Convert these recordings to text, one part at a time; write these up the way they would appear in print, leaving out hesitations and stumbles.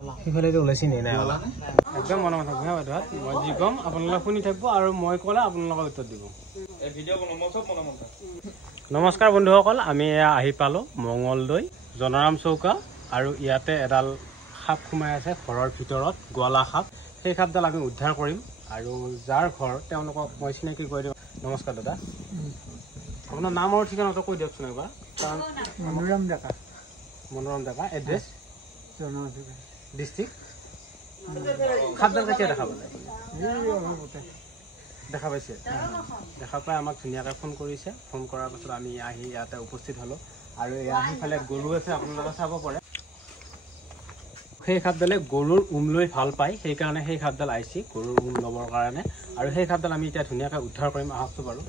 সিফালে ওলাইছি নে নাই একদম মনে মনে থাকব হ্যাঁ মই যি কম আপোনালোকে শুনি থাকব আৰু মই ক'লে আপোনালোকে উত্তৰ দিব এই ভিডিঅ' বনাম সব মনে মনে নমস্কাৰ বন্ধুসকল আমি আহি পালো মঙ্গলদৈ জনৰাম চৌকা আৰু ইয়াতে এডাল সাপ খুমাই আছে ঘৰৰ ভিতৰত গোৱালা সাপ সেই সাপডাল আমি উদ্ধাৰ কৰিম আৰু যাৰ ঘৰ তেওঁলোকক মই চিনাকি কৰি দিম নমস্কাৰ দাদা আপোনাৰ নাম আৰু ঠিকনাটো কৈ দিয়কচোন এবাৰ মনোৰম ডেকা এড্ৰেছ ডিস্ট্রিক্ট সাপডাল কেতিয়া দেখা পালে দেখা পাইছে দেখা পাই আমাক ধুনীয়াকৈ ফোন কৰিছে ফোন কৰাৰ পাছত আমি আহি ইয়াতে উপস্থিত হলো আৰু সিফালে গৰু আছে আপোনালোকে চাব পাৰে সেই সাপডালে গৰুৰ উম লৈ ভাল পায় সেইকাৰণে সেই সাপডাল আহিছে গৰুৰ উম ল'বৰ কাৰণে আৰু সেই সাপডাল আমি এতিয়া ধুনীয়াকৈ উদ্ধাৰ কৰিম আহকচোন বাৰু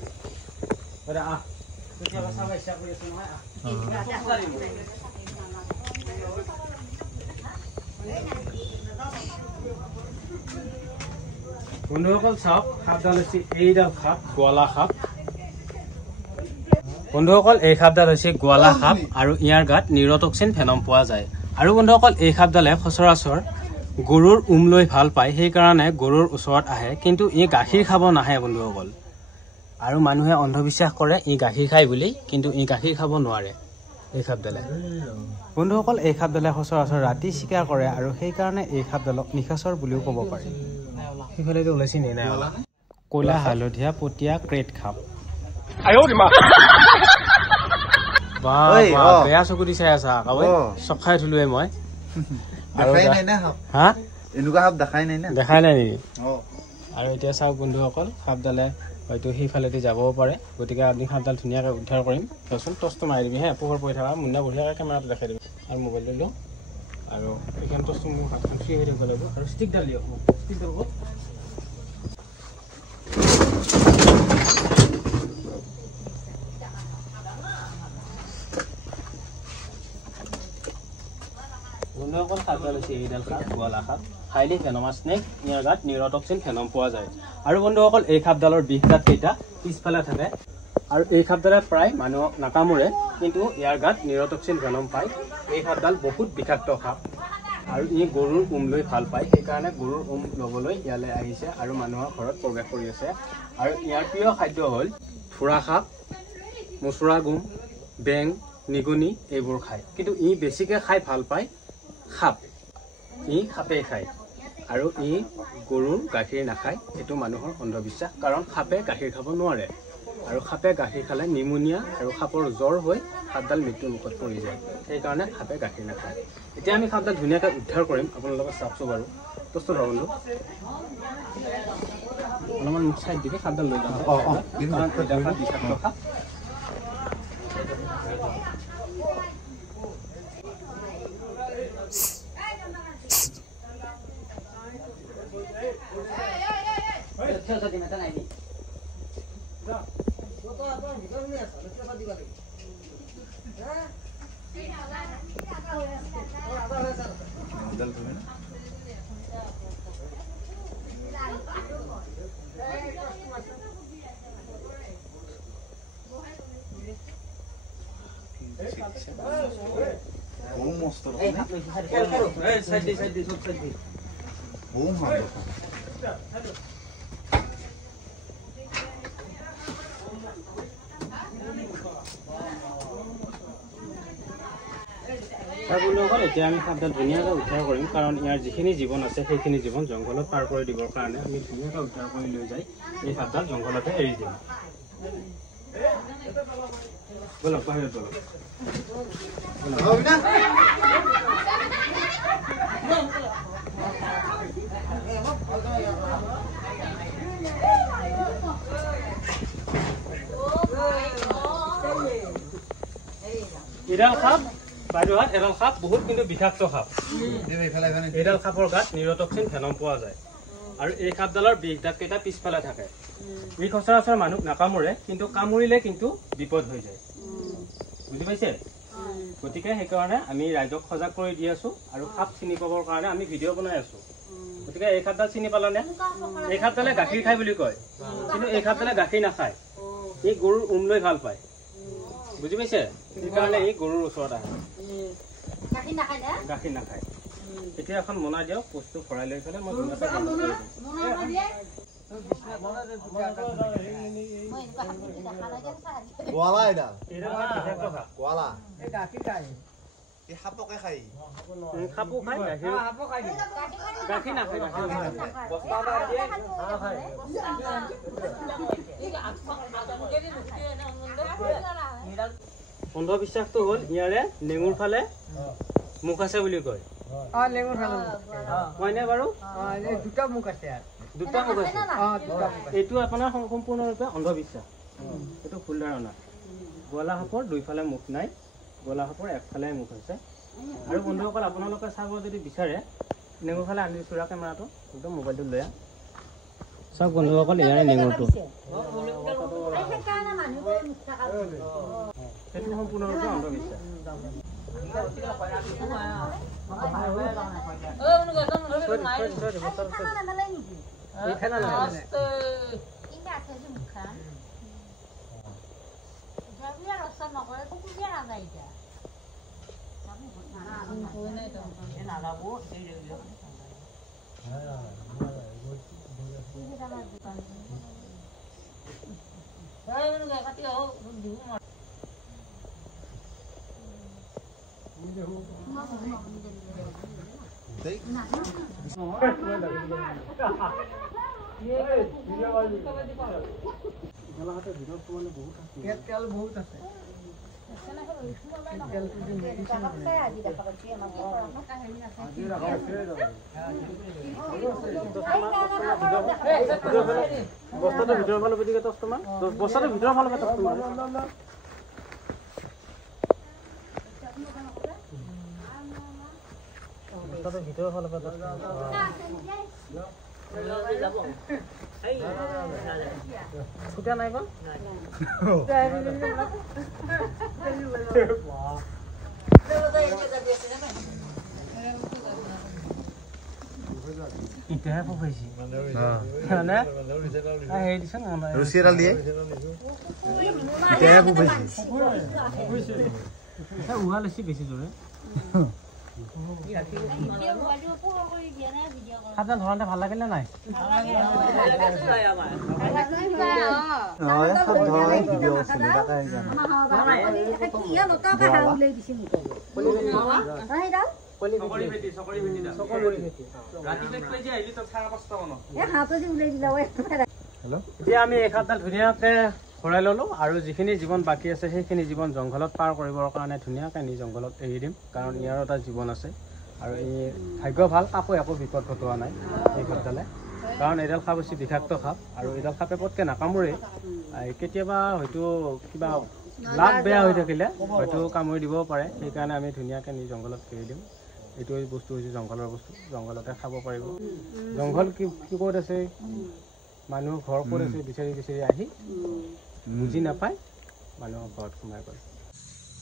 বন্ধুসকল চাওক সাপডাল হৈছে এইডাল সাপ গোৱালা সাপ বন্ধুসকল এই সাপডাল হৈছে গোৱালা সাপ আৰু ইয়াৰ গাত নিউৰটক্সিন ভেনম পোৱা যায় আৰু বন্ধুসকল এই সাপডালে সচৰাচৰ গৰুৰ উম লৈ ভাল পায় সেইকাৰণে গৰুৰ ওচৰত আহে কিন্তু ই গাখীৰ খাব নাহে বন্ধুসকল আৰু মানুহে অন্ধবিশ্বাস কৰে ই গাখীৰ খায় বুলি কিন্তু ই গাখীৰ খাব নোৱাৰে এই সাপডালে বন্ধুসকল এই সাপডালে সচৰাচৰ ৰাতি চিকাৰ কৰে আৰু সেইকাৰণে এই সাপডালক নিশাচৰ বুলিও ক'ব পাৰি সিফালে ওলাইছি নে নাই কলা হালধীয়া পতিয়া ক্ৰেট খাপ বেয়া চকু দি চাই আছা চব খাই থলোৱে মই দেখাই নাই নেকি আৰু এতিয়া চাওক বন্ধুসকল সাপডালে হয়তো সেইফালেদি যাবও পাৰে গতিকে আমি সাপডাল ধুনীয়াকৈ উদ্ধাৰ কৰিম চোন টচটো মাৰি দিবি হে পোহৰ পৰি থকা মুণ্ডা বঢ়িয়াকৈ কেমেৰাটো দেখাই দিবি আৰু মোবাইলটো লওঁ আৰু এইখন টচটো মোৰ হাতখন ফ্ৰী হৈ থাকিব লাগিব আৰু ষ্টিকডাল দিয়ক ষ্টিকডাল ক'ত বন্ধুসকল সাপডাল হৈছে এইডাল সাপ গোৱালা সাপ হাইলি ভেনমাছ স্নেক ইয়াৰ গাত নিউৰটক্সিন ভেনম পোৱা যায় আৰু বন্ধুসকল এই সাপডালৰ বিষ দাঁত কেইটা পিছফালে থাকে আৰু এই সাপডালে প্ৰায় মানুহক নাকামোৰে কিন্তু ইয়াৰ গাত নিউৰটক্সিন ভেনম পায় এই সাপডাল বহুত বিষাক্ত সাপ আৰু ই গৰুৰ উম লৈ ভাল পায় সেইকাৰণে গৰুৰ উম ল'বলৈ ইয়ালৈ আহিছে আৰু মানুহৰ ঘৰত প্ৰৱেশ কৰি আছে আৰু ইয়াৰ প্ৰিয় খাদ্য হ'ল থোৰা সাপ মচুৰা গুম বেং নিগনি এইবোৰ খায় কিন্তু ই বেছিকৈ খাই ভাল পায় সাপ ই সাপে খায় আৰু ই গৰুৰ গাখীৰ নাখায় এইটো মানুহৰ অন্ধবিশ্বাস কাৰণ সাপে গাখীৰ খাব নোৱাৰে আৰু সাপে গাখীৰ খালে নিমুনিয়া আৰু সাপৰ জ্বৰ হৈ সাপডাল মৃত্যুৰ মুখত পৰি যায় সেইকাৰণে সাপে গাখীৰ নাখায় এতিয়া আমি সাপডাল ধুনীয়াকৈ উদ্ধাৰ কৰিম আপোনালোকে চাওকচোন বাৰু প্ৰস্তুত হ'ব বন্ধু অলপমান চাইড দিবি সাপডাল লৈ যাম বিষাক্ত সাপ এতিয়া আমি সাপডাল ধুনীয়াকৈ উদ্ধাৰ কৰিম কাৰণ ইয়াৰ যিখিনি জীৱন আছে সেইখিনি জীৱন জংঘলত পাৰ কৰি দিবৰ কাৰণে আমি ধুনীয়াকৈ উদ্ধাৰ কৰি লৈ যাই এই সাপডাল জংঘলতে এৰি দিম বলক বাহিৰত বলক এডাল সাপ বাইদেউহাত এডাল সাপ বহুত কিন্তু বিষাক্ত সাপ এডাল সাপৰ গাত নিউৰটক্সিন ভেনম পোৱা যায় আৰু এই সাপডালৰ বিষ দাঁত কেইটা পিছফালে থাকে ই সচৰাচৰ মানুহ নাকামোৰে কিন্তু কামুৰিলে কিন্তু বিপদ হৈ যায় বুজি পাইছে গতিকে সেইকাৰণে আমি ৰাইজক সজাগ কৰি দি আছো আৰু সাপ চিনি পাবৰ কাৰণে আমি ভিডিঅ' বনাই আছো গতিকে এই সাপডাল চিনি পালানে এই সাপডালে গাখীৰ খায় বুলি কয় কিন্তু এই সাপডালে গাখীৰ নাখায় ই গৰুৰ উম লৈ ভাল পায় বুজি পাইছে সেইকাৰণে ই গৰুৰ ওচৰত আহে গাখীৰ নাখায় এতিয়া এখন মোনা দিয়ক বস্তু ভৰাই লৈ পেলাই মই ধুনীয়াকৈ গোৱালা এটা গোৱালা এই সাপকে খাই খাপো খাই গাখীৰ নাখায় অন্ধবিশ্বাসটো হ'ল ইয়াৰে নেঙুৰ ফালে মুখ আছে বুলি কয় হয়নে বাৰু দুটা মুখ আছে এইটো আপোনাৰ সম্পূৰ্ণৰূপে অন্ধবিশ্বাস এইটো ভুল ধাৰণা গোৱালা সাপৰ দুইফালে মুখ নাই গোৱালা সাপৰ একফালে মুখ আছে আৰু বন্ধুসকল আপোনালোকে চাব যদি বিচাৰে নেঙুৰ ফালে আনি চোৰা কেমেৰাটো একদম মোবাইলটো লৈ চাওক বন্ধুসকল ইয়াৰে নেঙুৰটো সেইটো সম্পূৰ্ণৰূপে অন্ধবিশ্বাস বহুত আছে বস্তাটোৰ ভিতৰৰ ফালৰ পৰা কাষ্টমাৰ বস্তাটোৰ ভিতৰৰ ফালৰ পৰা কাষ্টমাৰ বস্তাটোৰ ভিতৰৰ ফালৰ পৰা ছুটা নাই বা ইটাহে পকাইছি মানে হেৰি দিছে না ৰুচি এডাল দিয়ে ইটাহে পকাইছি উহা লৈছি বেছি জোৰে সাপডাল ধৰণতে ভাল লাগিলে নাই এতিয়া আমি এই সাপডাল ধুনীয়াকে ভৰাই ললো আৰু যিখিনি জীৱন বাকী আছে সেইখিনি জীৱন জংঘলত পাৰ কৰিবৰ কাৰণে ধুনীয়াকৈ নি জংঘলত এৰি দিম কাৰণ ইয়াৰ এটা জীৱন আছে আৰু এই ভাগ্য ভাল কাকো একো বিপদ ঘটোৱা নাই এই সাপডালে কাৰণ এইডাল সাপ হৈছে বিষাক্ত সাপ আৰু এইডাল সাপে পটকৈ নাকামোৰে কেতিয়াবা হয়তো কিবা লাভ বেয়া হৈ থাকিলে হয়তো কামুৰি দিব পাৰে সেইকাৰণে আমি ধুনীয়াকৈ নি জংঘলত এৰি দিম এইটো বস্তু হৈছে জংঘলৰ বস্তু জংঘলতে খাব পাৰিব জংঘল কি ক'ত আছে মানুহৰ ঘৰ ক'ত আছে বিচাৰি বিচাৰি আহি বুজি নাপায় মানুহৰ ঘৰত সোমাই গ'ল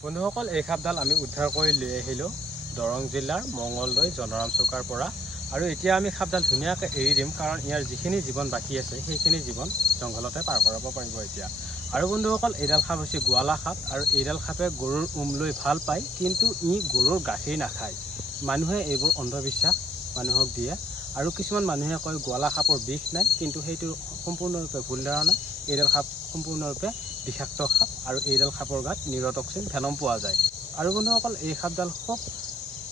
বন্ধুসকল এই সাপডাল আমি উদ্ধাৰ কৰি লৈ আহিলোঁ দৰং জিলাৰ মঙলদৈ জনৰাম চৌকাৰ পৰা আৰু এতিয়া আমি সাপডাল ধুনীয়াকৈ এৰি দিম কাৰণ ইয়াৰ যিখিনি জীৱন বাকী আছে সেইখিনি জীৱন জংঘলতে পাৰ কৰাব পাৰিব এতিয়া আৰু বন্ধুসকল এইডাল সাপ হৈছে গোৱালা সাপ আৰু এইডাল সাপে গৰুৰ লৈ ভাল পায় কিন্তু ই গৰুৰ গাখীৰ নাখায় মানুহে এইবোৰ অন্ধবিশ্বাস মানুহক দিয়ে আৰু কিছুমান মানুহে কয় গোৱালা সাপৰ বিষ নাই কিন্তু সেইটো সম্পূৰ্ণৰূপে ভুল ধাৰণা এইডাল সাপ সম্পূৰ্ণৰূপে বিষাক্ত সাপ আৰু এইডাল সাপৰ গাত নিউৰটক্সিন ভেনম পোৱা যায় আৰু বন্ধুসকল এই সাপডাল খুব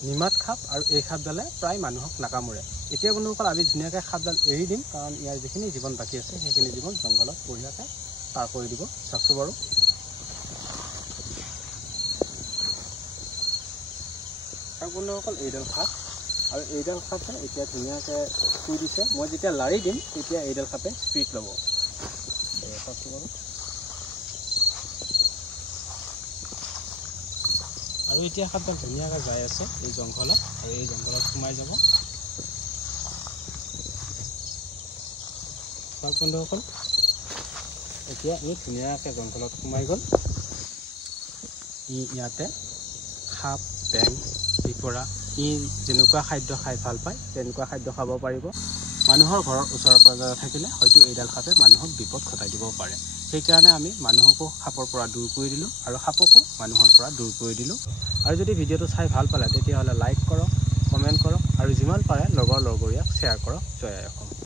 নিমাত সাপ আৰু এই সাপডালে প্ৰায় মানুহক নাকামোৰে এতিয়া বন্ধুসকল আমি ধুনীয়াকৈ সাপডাল এৰি দিম কাৰণ ইয়াৰ যিখিনি জীৱন বাকী আছে সেইখিনি জীৱন জংঘলত বঢ়িয়াকৈ পাৰ কৰি দিব চাওকচোন বাৰু আৰু বন্ধুসকল এইডাল সাপ আৰু এইডাল সাপে এতিয়া ধুনীয়াকৈ শুই দিছে মই যেতিয়া লাৰি দিম তেতিয়া এইডাল সাপে স্পীড ল'ব চাওকচোন বাৰু আৰু এতিয়া সাপডাল ধুনীয়াকৈ যাই আছে এই জংঘলত আৰু এই জংঘলত সোমাই যাব চাওক বন্ধুসকল এতিয়া ই ধুনীয়াকৈ জংঘলত সোমাই গ'ল ই ইয়াতে সাপ বেং পিপৰা ই যেনেকুৱা খাদ্য খাই ভাল পায় তেনেকুৱা খাদ্য খাব পাৰিব মানুহৰ ঘৰৰ ওচৰে পাজৰে থাকিলে হয়তো এইডাল সাপে মানুহক বিপদ ঘটাই দিব পাৰে সেইকাৰণে আমি মানুহকো সাপৰ পৰা দূৰ কৰি দিলোঁ আৰু সাপকো মানুহৰ পৰা দূৰ কৰি দিলোঁ আৰু যদি ভিডিঅ'টো চাই ভাল পালে তেতিয়াহ'লে লাইক কৰক কমেণ্ট কৰক আৰু যিমান পাৰে লগৰীয়াক শ্বেয়াৰ কৰক। জয় আই অসম।